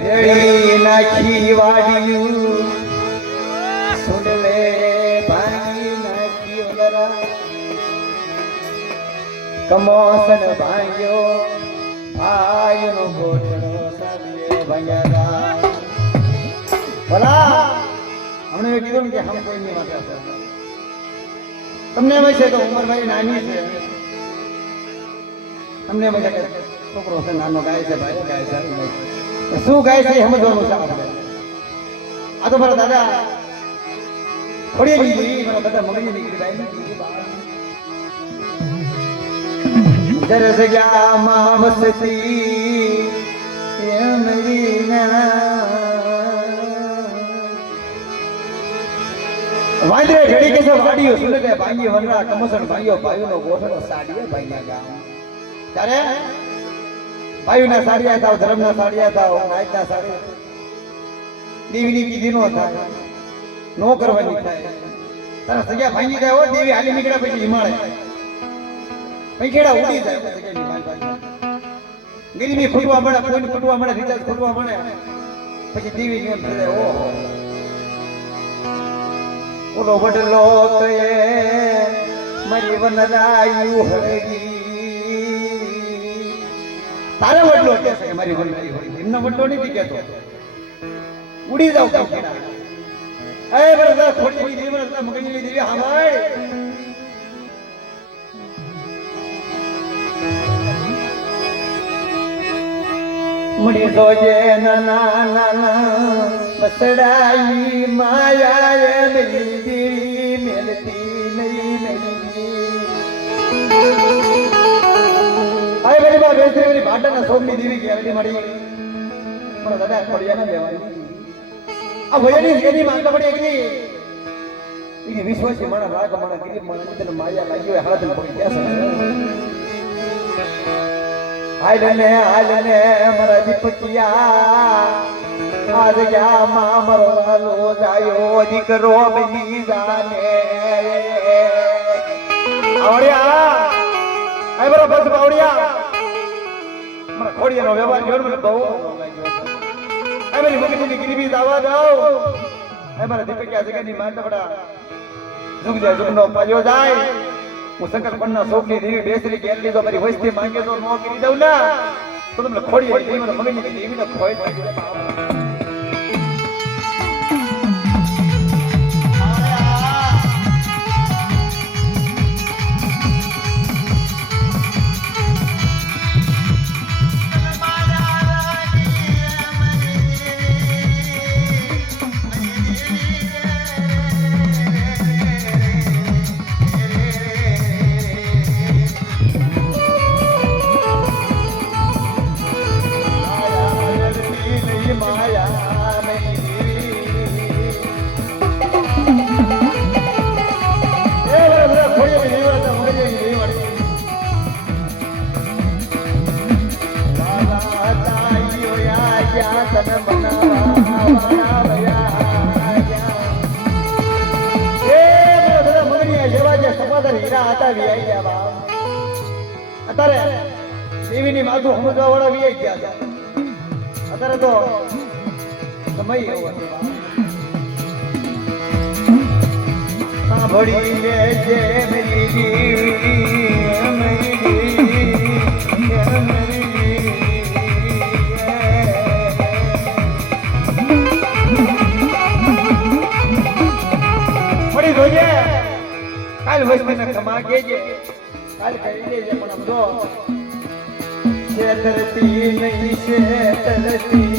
ready નાખી વાડિયું સુડલે ભાંગી નાખી ઓલરા કમોસન ભાંગ્યો ભાઈનો ગોઠડો સાબિયે ભાંગ્યા ભલા હમણે કીધું ને કે હમ કોઈ નહીં વાત તમને એમ છે તો ઉમરભાઈ નાની છે તમને એમ છે કે છોકરો છે નાનો ગાય છે ભાઈ ગાય છે શું ગાય છે સમજવાનું છે આપણે આ તો મારા દાદા થોડી દીધી મારા દાદા મગની નીકળી ભાઈ જર જગ્યામાં વસતી મેરી ના વાંદરે ઘડી કે છે વાડીઓ સુલે કે ભાંગી વનરા કમસણ ભાઈઓ ભાઈઓનો ગોઠડો સાડીએ ભાઈના ગામ ત્યારે ભાઈઓના સાડિયા થાવ ધર્મના સાડિયા થાવ નાયકના સાડિયા દેવીની કીધી નો થાય નો કરવાની થાય તારા સગ્યા ભાંગી જાય હો દેવી હાલી નીકળ્યા પછી હિમાલય પૈખેડા ઉડી જાય ગરીબી ખૂટવા મળે કોઈ ખૂટવા મળે રિચાર્જ ખૂટવા મળે પછી દેવી એમ થઈ જાય ઓહો ઓલો વડલો તો એ મારી વનરાયું હળી તારે વડલો કે છે મારી વનરાઈ હળી એમનો વડલો નથી કહેતો ઉડી જાવ પૈખેડા એ બરાબર ખોટી દેવી બરાબર મગની દેવી હા ભાઈ મણી જોજે નાના નાના બસડાઈ માયા મેલી મેલતી નહીં મેલી આય બરી બા બેસરી બરી ભાટાના સોમની દેવી કેવડી મળી પણ દાદા ખોડિયા ના લેવાની આ ભયની જેની માંગતા પડી એકની ઈ વિશ્વાસી માણા રાગ માણા ગરીબ માણા તને માયા લાગ્યો હોય હાથ પડી ગયા છે હાલને મારા દીપકિયા આજ ગયા માં મરો લો જાયો દીકરો બની જાને આવડિયા આય બરો બસ આવડિયા મારા ખોડિયાનો વ્યવહાર જોર મને બહુ લાગ્યો આય મારી મગજની ગરીબી દાવા દાવ આય મારા દીપકિયા જગની માંડવડા જુગનો પાયો જાય હું શંકર પન્ના શોકની દેવી બેસરી કે લીધો મારી વસ્તી માંગે તો નો કરી દઉં ના તો તમને ખોડી દેવી મને મગની દેવીને ખોઈ નાખી અત્યારે દેવીની માથું સમજવા વાળા વી ગયા છે અત્યારે તો સમય એવો સાંભળી લેજે મળી જોઈએ કાલ વસ્તીને કમા કેજે કાલ કરી દેજે પણ આમ જો છેતરતી નહીં છેતરતી